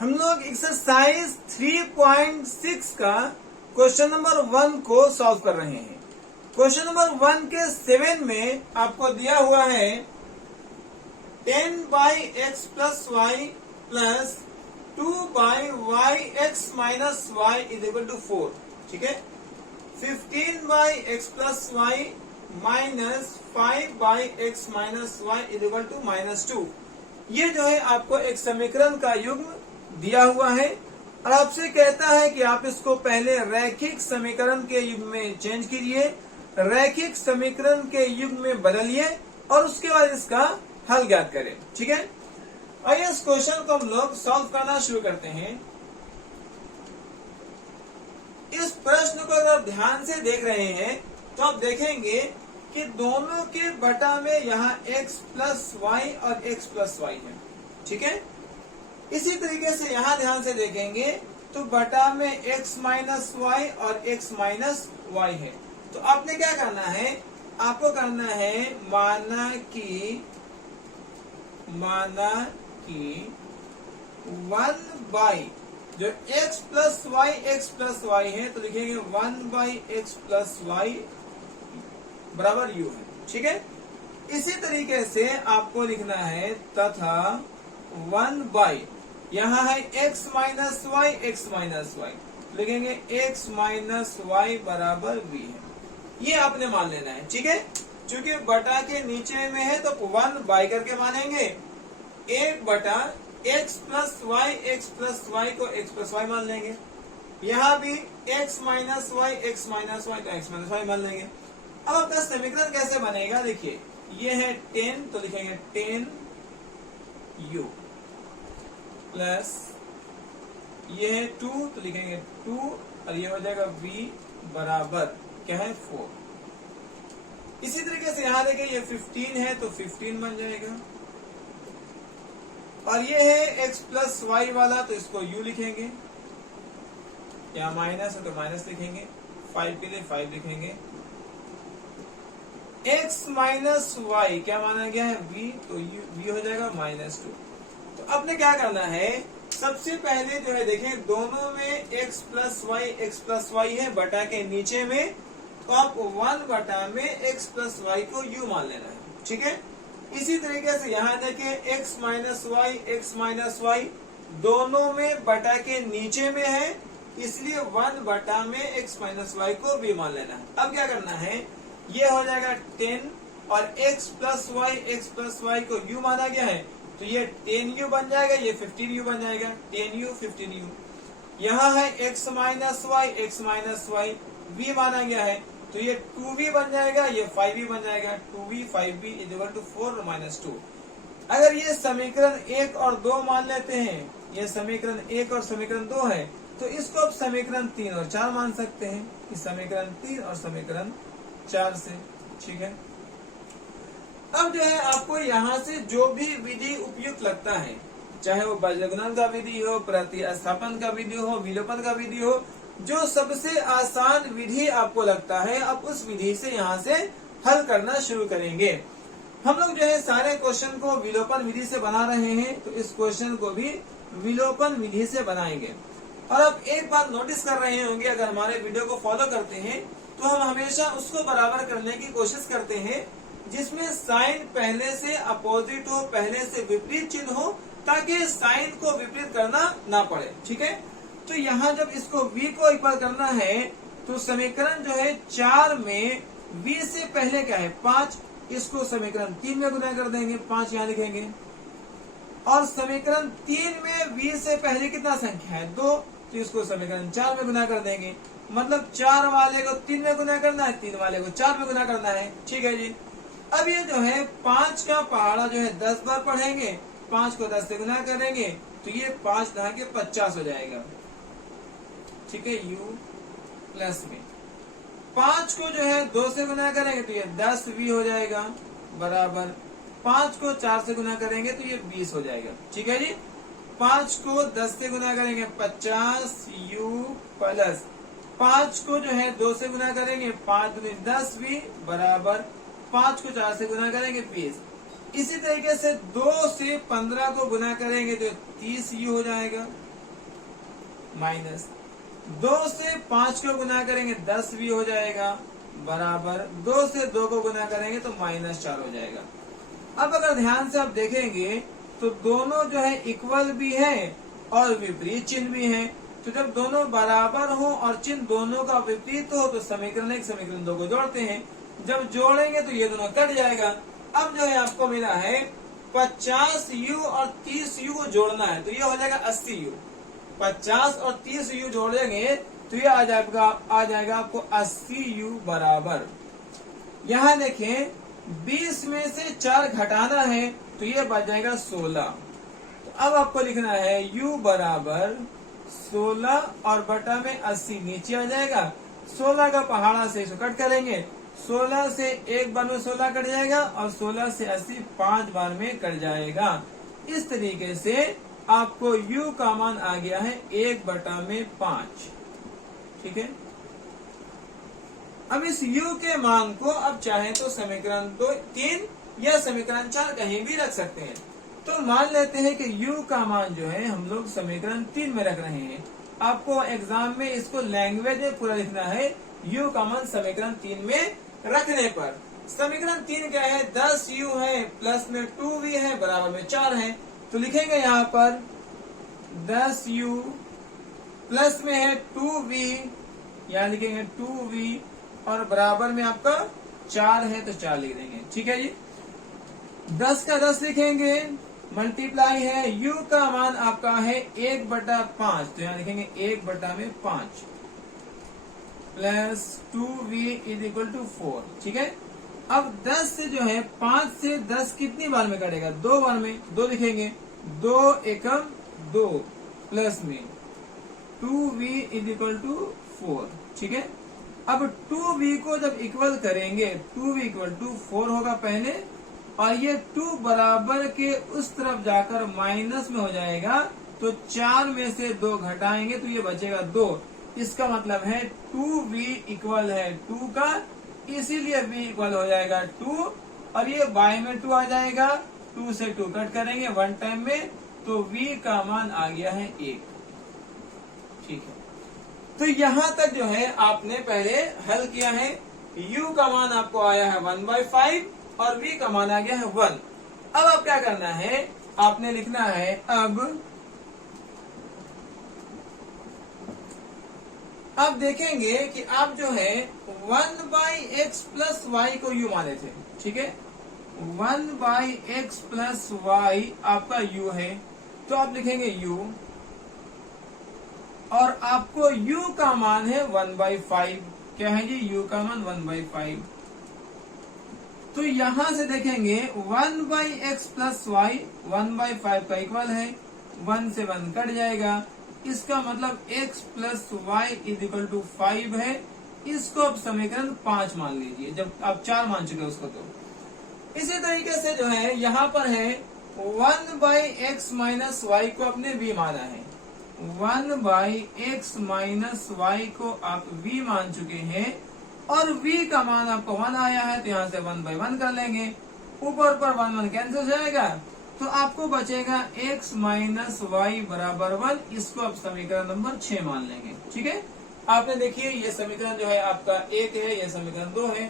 हम लोग एक्सरसाइज 3.6 का क्वेश्चन नंबर 1 को सॉल्व कर रहे हैं। क्वेश्चन नंबर 1 के 7 में आपको दिया हुआ है 10/x plus y plus 2/yx minus y is equal to 4। ठीक है, 15/x plus y minus 5/x minus y is equal to -2। ये जो है आपको एक समीकरण का युग्म दिया हुआ है और आपसे कहता है कि आप इसको पहले रैखिक समीकरण के युग्म में चेंज कीजिए, रैखिक समीकरण के युग्म में बदलिए और उसके बाद इसका हल ज्ञात करें। ठीक है, आइए इस क्वेश्चन को हम लोग सॉल्व करना शुरू करते हैं। इस प्रश्न को अगर ध्यान से देख रहे हैं तो आप देखेंगे कि दोनों के बटा में यहाँ x प्लस वाई और x प्लस वाई है। ठीक है, इसी तरीके से यहाँ ध्यान से देखेंगे तो बटा में x माइनस वाई और x माइनस वाई है। तो आपने क्या करना है, आपको करना है माना कि 1 जो x प्लस वाई है तो लिखेंगे 1/x प्लस वाई बराबर u है। ठीक है, इसी तरीके से आपको लिखना है तथा 1 यहाँ है x माइनस वाई लिखेंगे x माइनस वाई बराबर v है। ये आपने मान लेना है। ठीक है, चूंकि बटा के नीचे में है तो 1 करके मानेंगे, 1/x प्लस वाई को x प्लस वाई मान लेंगे। यहाँ भी x माइनस वाई तो x माइनस वाई मान लेंगे। अब आपका समीकरण कैसे बनेगा, देखिए ये है 10 तो लिखेंगे 10u प्लस ये है 2 तो लिखेंगे 2 और ये हो जाएगा v बराबर क्या है 4। इसी तरीके से यहाँ देखिए ये 15 है तो 15 बन जाएगा और ये है x प्लस वाई वाला तो इसको u लिखेंगे, यहाँ माइनस है तो माइनस लिखेंगे, 5 के लिए 5 लिखेंगे। x माइनस वाई क्या माना गया है v तो v हो जाएगा -2। तो आपने क्या करना है, सबसे पहले जो है देखें दोनों में x प्लस वाई है बटा के नीचे में, तो आप 1 बटा में x प्लस वाई को u मान लेना है। ठीक है, इसी तरीके से यहाँ देखें x माइनस वाई दोनों में बटा के नीचे में है, इसलिए 1 बटा में x माइनस वाई को v मान लेना है। अब क्या करना है, ये हो जाएगा 10 और x प्लस वाई को u माना गया है तो ये 10u बन जाएगा, ये 15u बन जाएगा, 10u 15u। यहाँ है x माइनस वाई v माना गया है तो ये 2v बन जाएगा, ये 5v बन जाएगा, 2v 5v is equal to 4 -2। अगर ये समीकरण 1 और 2 मान लेते हैं, ये समीकरण 1 और समीकरण 2 है तो इसको आप समीकरण 3 और 4 मान सकते हैं, इस समीकरण 3 और समीकरण 4 से। ठीक है, अब जो है आपको यहाँ से जो भी विधि उपयुक्त लगता है, चाहे वो बीजगणन का विधि हो, प्रतिस्थापन का विधि हो, विलोपन का विधि हो, जो सबसे आसान विधि आपको लगता है आप उस विधि से यहाँ से हल करना शुरू करेंगे। हम लोग जो है सारे क्वेश्चन को विलोपन विधि से बना रहे हैं तो इस क्वेश्चन को भी विलोपन विधि से बनाएंगे। और अब एक बात नोटिस कर रहे होंगे, अगर हमारे वीडियो को फॉलो करते हैं तो हम हमेशा उसको बराबर करने की कोशिश करते हैं जिसमें साइन पहले से अपोजिट हो, पहले से विपरीत चिन्ह हो, ताकि साइन को विपरीत करना ना पड़े। ठीक है, तो यहाँ जब इसको v को इक्वल करना है तो समीकरण जो है 4 में v से पहले क्या है 5, इसको समीकरण 3 में गुना कर देंगे, 5 यहाँ लिखेंगे। और समीकरण 3 में v से पहले कितना संख्या है 2, तो इसको समीकरण 4 में गुना कर देंगे। मतलब 4 वाले को 3 में गुना करना है, 3 वाले को 4 में गुना करना है। ठीक है जी, अब ये जो है 5 का पहाड़ा जो है 10 बार पढ़ेंगे, 5 को 10 से गुना करेंगे तो ये 5 दहा के 50 हो जाएगा। ठीक है, u प्लस में 5 को जो है 2 से गुना करेंगे तो ये 10v हो जाएगा बराबर 5 को 4 से गुना करेंगे तो ये 20 हो जाएगा। ठीक है जी, 5 को 10 से गुना करेंगे 50u प्लस 5 को जो है 2 से गुना करेंगे 5 में 10v बराबर 5 को 4 से गुना करेंगे 20। इसी तरीके से 2 से 15 को गुना करेंगे तो 30u हो जाएगा माइनस 2 से 5 को गुना करेंगे 10 भी हो जाएगा बराबर 2 से 2 को गुना करेंगे तो -4 हो जाएगा। अब अगर ध्यान से आप देखेंगे तो दोनों जो है इक्वल भी है और विपरीत चिन्ह भी है। तो जब दोनों बराबर हो और चिन्ह दोनों का विपरीत हो तो समीकरण 1 समीकरण 2 को जोड़ते हैं। जब जोड़ेंगे तो ये दोनों कट जाएगा। अब जो है आपको मिला है 50u और 30u को जोड़ना है तो ये हो जाएगा 80u। 50 और 30u जोड़ेंगे तो ये आ जाएगा आपको 80u बराबर। यहाँ देखें 20 में से 4 घटाना है तो ये बच जाएगा 16। तो अब आपको लिखना है u बराबर 16 और बटा में 80 नीचे आ जाएगा। 16 का पहाड़ा से इसको कट करेंगे। 16 से एक बार में 16 कट जाएगा और 16 से 80 5 बार में कट जाएगा। इस तरीके से आपको u का मान आ गया है 1/5। ठीक है। अब इस u के मान को अब चाहे तो समीकरण 3 या समीकरण 4 कहीं भी रख सकते हैं। तो मान लेते हैं कि u का मान जो है हम लोग समीकरण 3 में रख रहे हैं। आपको एग्जाम में इसको लैंग्वेज में पूरा लिखना है। u का मान समीकरण 3 में रखने पर समीकरण 3 क्या है 10u है प्लस में 2v है बराबर में 4 है। तो लिखेंगे यहाँ पर 10u प्लस में है 2v, यहाँ लिखेंगे 2v और बराबर में आपका 4 है तो 4 लिख देंगे। ठीक है जी। 10 का 10 लिखेंगे मल्टीप्लाई है u का मान आपका है 1/5 तो यहाँ लिखेंगे 1/5 plus 2v is equal to 4। ठीक है। अब 10 से जो है 5 से 10 कितनी बार में कटेगा 2 बार में 2 लिखेंगे 2 एकम 2 प्लस में 2v इज इक्वल टू 4। ठीक है। अब 2v को जब इक्वल करेंगे 2v इक्वल टू 4 होगा पहले और ये 2 बराबर के उस तरफ जाकर माइनस में हो जाएगा तो 4 में से 2 घटाएंगे तो ये बचेगा 2। इसका मतलब है 2v इक्वल है 2 का, इसीलिए v इक्वल हो जाएगा 2 और ये y में 2 आ जाएगा। 2 से 2 कट करेंगे 1 टाइम में तो v का मान आ गया है 1। ठीक है। तो यहाँ तक जो है आपने पहले हल किया है। u का मान आपको आया है 1/5 और v का मान आ गया है 1। अब आप क्या करना है आपने लिखना है अब देखेंगे कि आप जो है 1/x प्लस y को u माने थे। ठीक है। 1/x प्लस y आपका u है तो आप लिखेंगे u और आपको u का मान है 1/5। क्या है जी u का मान 1/5। तो यहां से देखेंगे 1/x प्लस y 1/5 का इक्वल है 1 से 1 कट जाएगा। इसका मतलब x plus y is equal to 5 है। इसको अब समीकरण 5 मान लीजिए जब आप 4 मान चुके उसको। तो इसी तरीके से जो है यहाँ पर है 1/x माइनस y को आपने v माना है। 1/x माइनस y को आप v मान चुके हैं और v का मान आपको 1 आया है तो यहाँ से 1/1 कर लेंगे। ऊपर पर 1 कैंसिल हो जाएगा तो आपको बचेगा x माइनस वाई बराबर 1। इसको आप समीकरण नंबर 6 मान लेंगे। ठीक है। आपने देखिए ये समीकरण जो है आपका 1 है, ये समीकरण 2 है।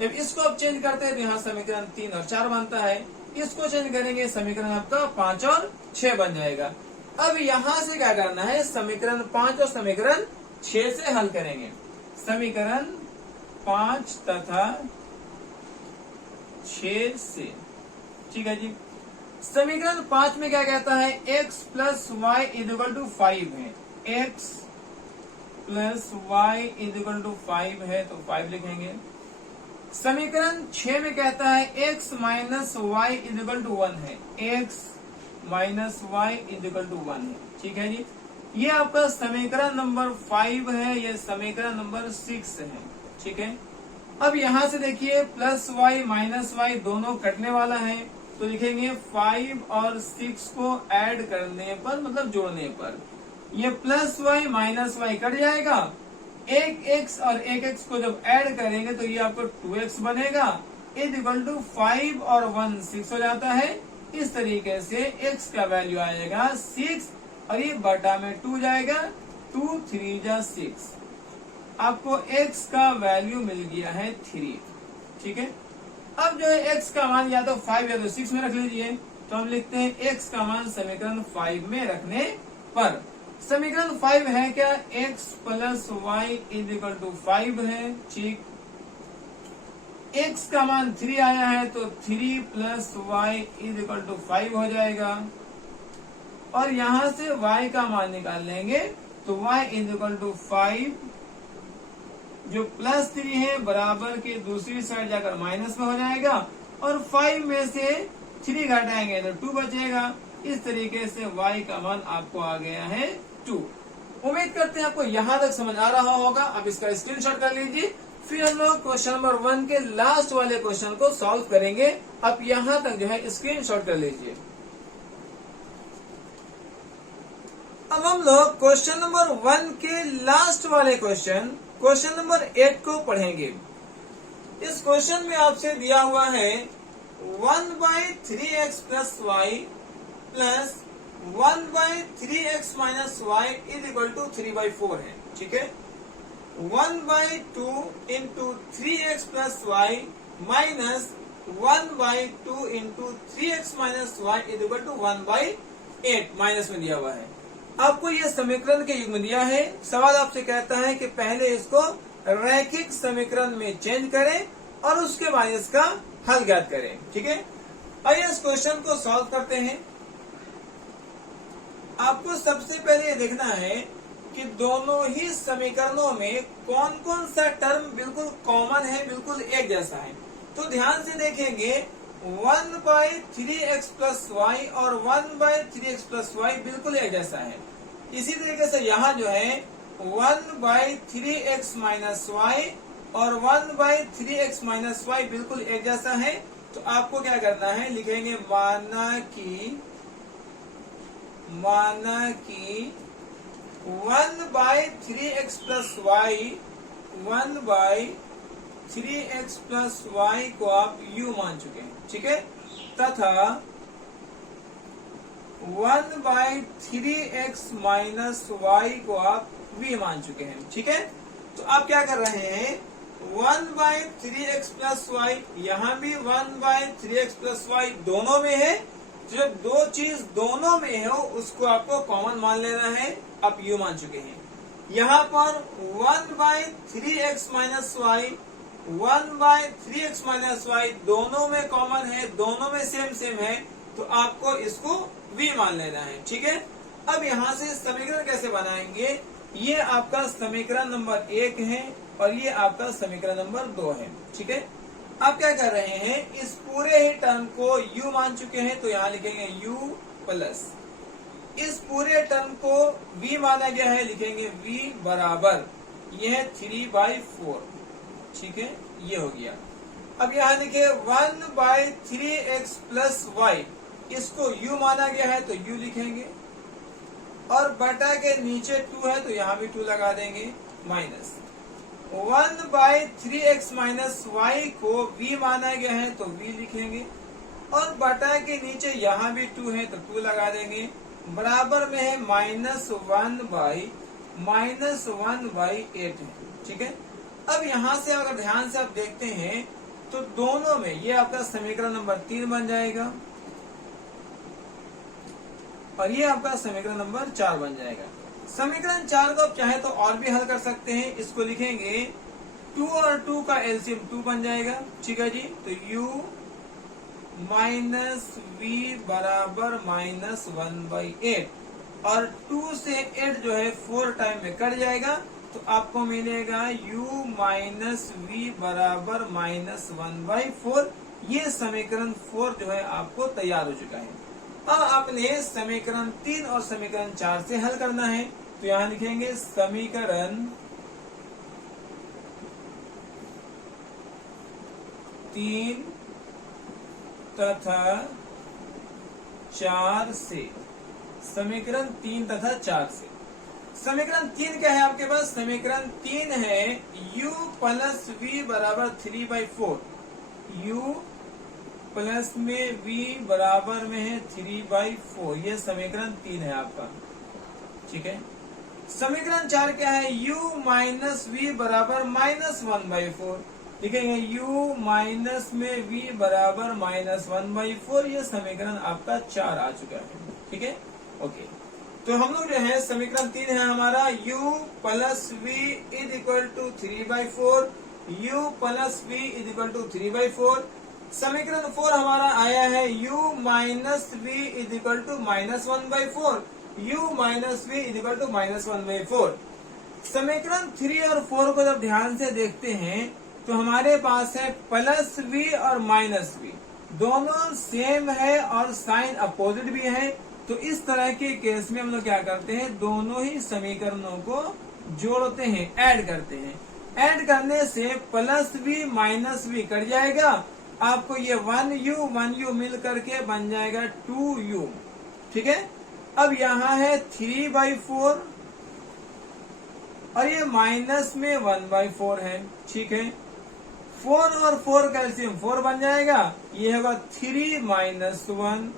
जब इसको आप चेंज करते हैं तो यहाँ समीकरण 3 और 4 बनता है। इसको चेंज करेंगे समीकरण आपका 5 और 6 बन जाएगा। अब यहाँ से क्या करना है समीकरण 5 और समीकरण 6 से हल करेंगे। समीकरण 5 तथा 6 से। ठीक है जी। समीकरण 5 में क्या कहता है x plus Y is equal to 5 है। x plus Y is equal to 5 है तो 5 लिखेंगे। समीकरण 6 में कहता है x minus Y is equal to 1 है। x minus Y is equal to 1 है। ठीक है जी। ये आपका समीकरण नंबर 5 है, ये समीकरण नंबर 6 है। ठीक है। अब यहाँ से देखिए प्लस वाई माइनस वाई दोनों कटने वाला है तो लिखेंगे 5 और 6 को ऐड करने पर मतलब जोड़ने पर ये plus Y minus Y cut जाएगा। एक x और एक x को जब ऐड करेंगे तो ये आपको 2x बनेगा इज इक्वल टू 5 और 1 6 हो जाता है। इस तरीके से x का वैल्यू आएगा 6 और ये बटा में 2 जाएगा 2 3 जा 6, आपको x का वैल्यू मिल गया है 3। ठीक है, अब जो है x का मान या तो 5 या तो 6 में रख लीजिए। तो हम लिखते हैं x का मान समीकरण 5 में रखने पर, समीकरण 5 है क्या, x plus Y is equal to 5 है। ठीक, x का मान 3 आया है तो 3 plus Y is equal to 5 हो जाएगा। और यहां से y का मान निकाल लेंगे तो y इज इक्वल टू 5, जो प्लस 3 है बराबर के दूसरी साइड जाकर माइनस में हो जाएगा, और 5 में से 3 घटाएंगे तो 2 बचेगा। इस तरीके से y का मान आपको आ गया है 2। उम्मीद करते हैं आपको यहाँ तक समझ आ रहा होगा। अब इसका स्क्रीनशॉट कर लीजिए, फिर हम लोग क्वेश्चन नंबर 1 के लास्ट वाले क्वेश्चन को सॉल्व करेंगे। अब यहाँ तक जो है स्क्रीनशॉट कर लीजिए। अब हम लोग क्वेश्चन नंबर 1 के लास्ट वाले क्वेश्चन नंबर 8 को पढ़ेंगे। इस क्वेश्चन में आपसे दिया हुआ है 1/3x plus Y plus 1/3x minus Y is equal to 3/4 है। ठीक है, 1/2 into 3x plus Y minus 1/2 into 3x minus Y is equal to 1/8 minus में दिया हुआ है। आपको यह समीकरण के युग्म दिया है। सवाल आपसे कहता है कि पहले इसको रैखिक समीकरण में चेंज करें और उसके बाद इसका हल ज्ञात करें। ठीक है, आइए इस क्वेश्चन को सॉल्व करते हैं। आपको सबसे पहले ये देखना है कि दोनों ही समीकरणों में कौन कौन सा टर्म बिल्कुल कॉमन है, बिल्कुल एक जैसा है। तो ध्यान से देखेंगे 1/3x प्लस वाई और 1/3x प्लस वाई बिल्कुल एक जैसा है। इसी तरीके से यहाँ जो है 1/3x माइनस वाई और 1/3x माइनस वाई बिल्कुल एक जैसा है। तो आपको क्या करना है, लिखेंगे माना कि 1/3x plus Y 1/3x plus Y को आप u मान चुके हैं। ठीक है, तथा 1/3x माइनस वाई को आप v मान चुके हैं। ठीक है, तो आप क्या कर रहे हैं, 1/3x प्लस वाई, यहाँ भी 1/3x प्लस वाई दोनों में है। जो दो चीज दोनों में हो उसको आपको कॉमन मान लेना है। आप u मान चुके हैं। यहाँ पर 1/3x minus Y 1/3x minus Y दोनों में कॉमन है, दोनों में सेम है, तो आपको इसको v मान लेना है। ठीक है, अब यहाँ से समीकरण कैसे बनाएंगे, ये आपका समीकरण नंबर 1 है और ये आपका समीकरण नंबर 2 है। ठीक है, आप क्या कर रहे हैं, इस पूरे ही टर्म को u मान चुके हैं तो यहाँ लिखेंगे u प्लस, इस पूरे टर्म को v माना गया है, लिखेंगे v बराबर यह 3/4। ठीक है, ये हो गया। अब यहाँ लिखे 1/3x प्लस वाई, इसको u माना गया है तो u लिखेंगे, और बटा के नीचे 2 है तो यहाँ भी 2 लगा देंगे, माइनस 1/3x माइनस वाई को v माना गया है तो v लिखेंगे, और बटा के नीचे यहाँ भी 2 है तो 2 लगा देंगे, बराबर में है -1/8 है। ठीक है, अब यहाँ से अगर ध्यान से आप देखते हैं तो दोनों में ये आपका समीकरण नंबर 3 बन जाएगा और ये आपका समीकरण नंबर 4 बन जाएगा। समीकरण 4 को आप चाहे तो और भी हल कर सकते हैं। इसको लिखेंगे 2 और 2 का एलसीएम 2 बन जाएगा। ठीक है जी, तो u माइनस v बराबर -1/8, और 2 से 8 जो है 4 टाइम में कट जाएगा तो आपको मिलेगा u माइनस v बराबर -1/4। ये समीकरण 4 जो है आपको तैयार हो चुका है। अब आपने समीकरण 3 और समीकरण 4 से हल करना है। तो यहाँ लिखेंगे समीकरण 3 तथा 4 से, समीकरण 3 तथा 4 से। समीकरण 3 क्या है आपके पास, समीकरण 3 है u प्लस v बराबर 3/4, u प्लस में v बराबर में है 3/4, ये समीकरण 3 है आपका। ठीक है, समीकरण 4 क्या है, u माइनस वी बराबर -1/4। लिखेंगे u माइनस में v बराबर -1/4। ये समीकरण आपका 4 आ चुका है। ठीक है, ओके। तो हम लोग जो है समीकरण 3 है हमारा, u plus v is equal to 3/4, u plus v is equal to 3/4। समीकरण 4 हमारा आया है u minus v is equal to -1/4, u minus v is equal to -1/4। समीकरण 3 और 4 को जब ध्यान से देखते हैं तो हमारे पास है प्लस वी और माइनस वी, दोनों सेम है और साइन अपोजिट भी है। तो इस तरह के केस में हम लोग क्या करते हैं, दोनों ही समीकरणों को जोड़ते हैं, ऐड करते हैं। ऐड करने से plus v minus v cut जाएगा, आपको ये 1u मिल करके बन जाएगा 2u। ठीक है, अब यहाँ है 3/4 और ये माइनस में 1/4 है। ठीक है, 4 और 4 कैल्सियम 4 बन जाएगा, ये होगा 3 माइनस 1।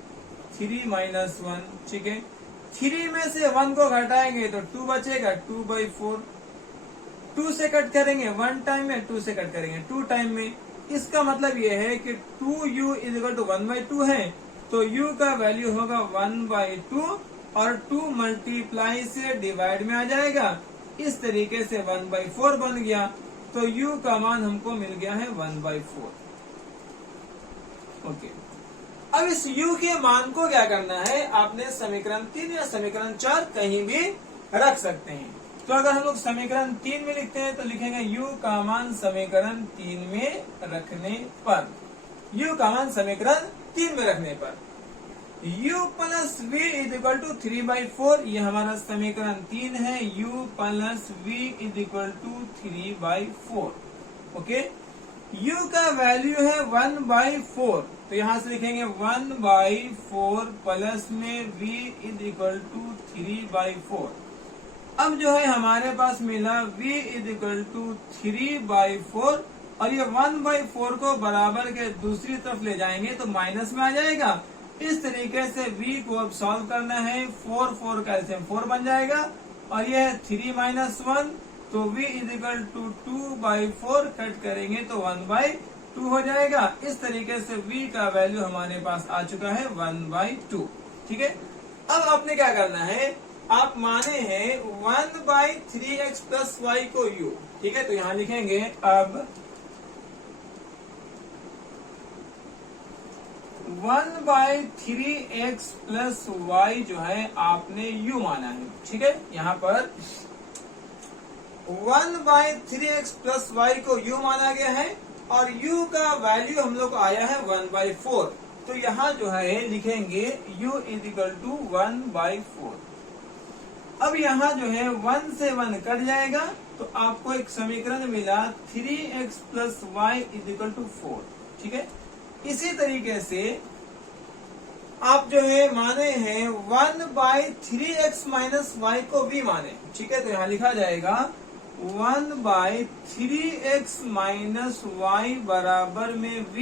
ठीक है, 3 में से 1 को घटाएंगे तो 2 बचेगा, 2/4। 2 से कट करेंगे 1 टाइम में, 2 से कट करेंगे 2 टाइम में। इसका मतलब ये है कि 2u इज इक्वल टू 1/2 है, तो u का वैल्यू होगा 1/2 और 2 मल्टीप्लाई से डिवाइड में आ जाएगा। इस तरीके से 1/4 बन गया, तो u का मान हमको मिल गया है 1/4। ओके, अब इस u के मान को क्या करना है, आपने समीकरण 3 या समीकरण 4 कहीं भी रख सकते हैं। तो अगर हम लोग समीकरण 3 में लिखते हैं तो लिखेंगे u का मान समीकरण 3 में रखने पर, u का मान समीकरण 3 में रखने पर u plus v is equal to 3/4, ये हमारा समीकरण 3 है। u plus v is equal to 3/4। Okay, u का वैल्यू है 1/4, तो यहां से लिखेंगे 1/4 प्लस में v इज इक्वल टू 3/4। अब जो है हमारे पास मिला v इज इक्वल टू 3/4 और ये 1/4 को बराबर के दूसरी तरफ ले जाएंगे तो माइनस में आ जाएगा। इस तरीके से v को अब सॉल्व करना है, 4 कैल्सियम 4 बन जाएगा और ये है 3 माइनस 1, तो v is equal to 2/4 cut करेंगे तो 1/2 हो जाएगा। इस तरीके से v का वैल्यू हमारे पास आ चुका है 1/2। ठीक है, अब आपने क्या करना है, आप माने हैं 1/3x प्लस y को u। ठीक है, तो यहां लिखेंगे अब 1/3x प्लस y जो है आपने u माना है। ठीक है, यहाँ पर 1/3x प्लस y को u माना गया है और u का वैल्यू हम लोग को आया है 1/4। तो यहाँ जो है लिखेंगे u इज इक्वल टू 1/4। अब यहाँ जो है 1 से 1 कट जाएगा तो आपको एक समीकरण मिला 3x plus y is equal to 4। ठीक है, इसी तरीके से आप जो है माने हैं 1/3x माइनस y को v माने। ठीक है, तो यहाँ लिखा जाएगा 1/3x माइनस y बराबर में v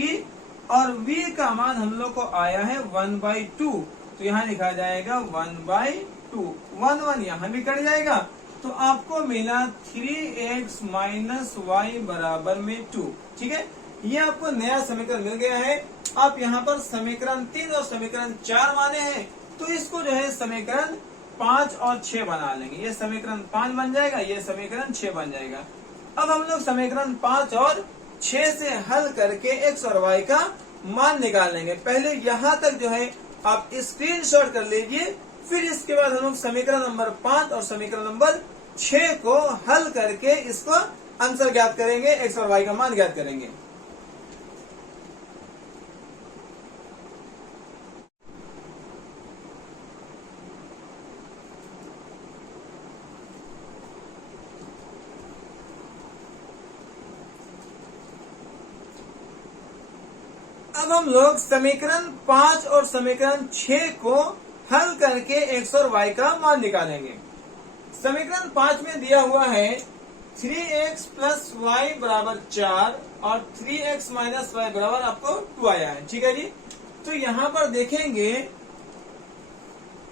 और v का मान हम लोग को आया है 1/2, तो यहाँ लिखा जाएगा 1/2। 1 यहाँ भी कट जाएगा तो आपको मिला 3x माइनस y बराबर में 2। ठीक है, ये आपको नया समीकरण मिल गया है। आप यहाँ पर समीकरण 3 और समीकरण 4 माने हैं तो इसको जो है समीकरण 5 और 6 बना लेंगे। ये समीकरण 5 बन जाएगा, ये समीकरण 6 बन जाएगा। अब हम लोग समीकरण 5 और 6 से हल करके x और y का मान निकाल लेंगे। पहले यहाँ तक जो है आप स्क्रीनशॉट कर लीजिए, फिर इसके बाद हम लोग समीकरण नंबर 5 और समीकरण नंबर 6 को हल करके इसको आंसर ज्ञात करेंगे, x और y का मान ज्ञात करेंगे। अब हम लोग समीकरण 5 और समीकरण 6 को हल करके x और y का मान निकालेंगे। समीकरण 5 में दिया हुआ है 3x प्लस y बराबर 4 और 3x माइनस y बराबर आपको 2 आया है। ठीक है जी, तो यहाँ पर देखेंगे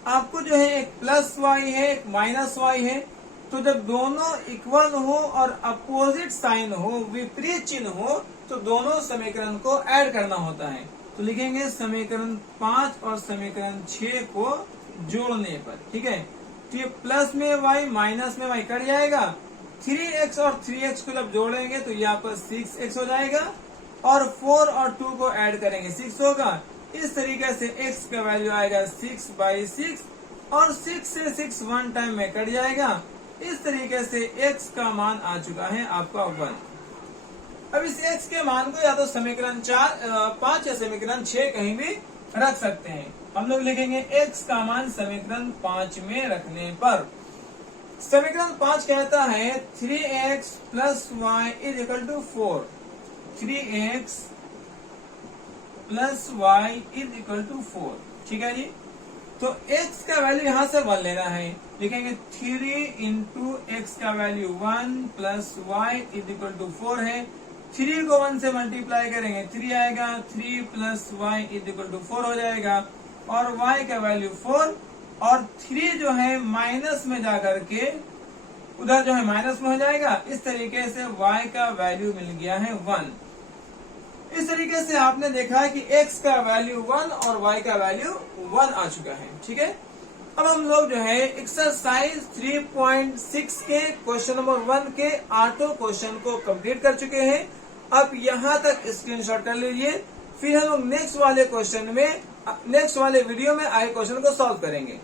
आपको जो है एक प्लस y है, एक माइनस y है। तो जब दोनों इक्वल हो और अपोजिट साइन हो, विपरीत चिन्ह हो, तो दोनों समीकरण को ऐड करना होता है। तो लिखेंगे समीकरण 5 और समीकरण 6 को जोड़ने पर, ठीक है। तो ये प्लस में y माइनस में y कट जाएगा, 3x और 3x को जब जोड़ेंगे तो यहाँ पर 6x हो जाएगा, और 4 और 2 को ऐड करेंगे 6 होगा। इस तरीके से x का वैल्यू आएगा 6/6, और 6 से 6 1 टाइम में कट जाएगा। इस तरीके से x का मान आ चुका है आपका 1। अब इस x के मान को या तो समीकरण 5 या समीकरण 6 कहीं भी रख सकते हैं। हम लोग लिखेंगे x का मान समीकरण 5 में रखने पर, समीकरण 5 कहता है 3x plus Y is equal to 4, 3x plus Y is equal to 4, ठीक है जी। तो x का वैल्यू यहां से 1 लेना है, लिखेंगे 3 इंटू एक्स का value 1 plus Y is equal to 4 है। 3 को 1 से मल्टीप्लाई करेंगे 3 आएगा, 3 plus Y is equal to 4 हो जाएगा, और y का वैल्यू 4, और 3 जो है माइनस में जाकर के उधर जो है माइनस में हो जाएगा। इस तरीके से y का वैल्यू मिल गया है 1। इस तरीके से आपने देखा है कि x का वैल्यू 1 और y का वैल्यू 1 आ चुका है, ठीक है। अब हम लोग जो है एक्सरसाइज 3.6 के क्वेश्चन नंबर 1 के 8 क्वेश्चन को कंप्लीट कर चुके हैं। अब यहाँ तक स्क्रीनशॉट कर लीजिए, फिर हम लोग नेक्स्ट वाले वीडियो में आए क्वेश्चन को सॉल्व करेंगे।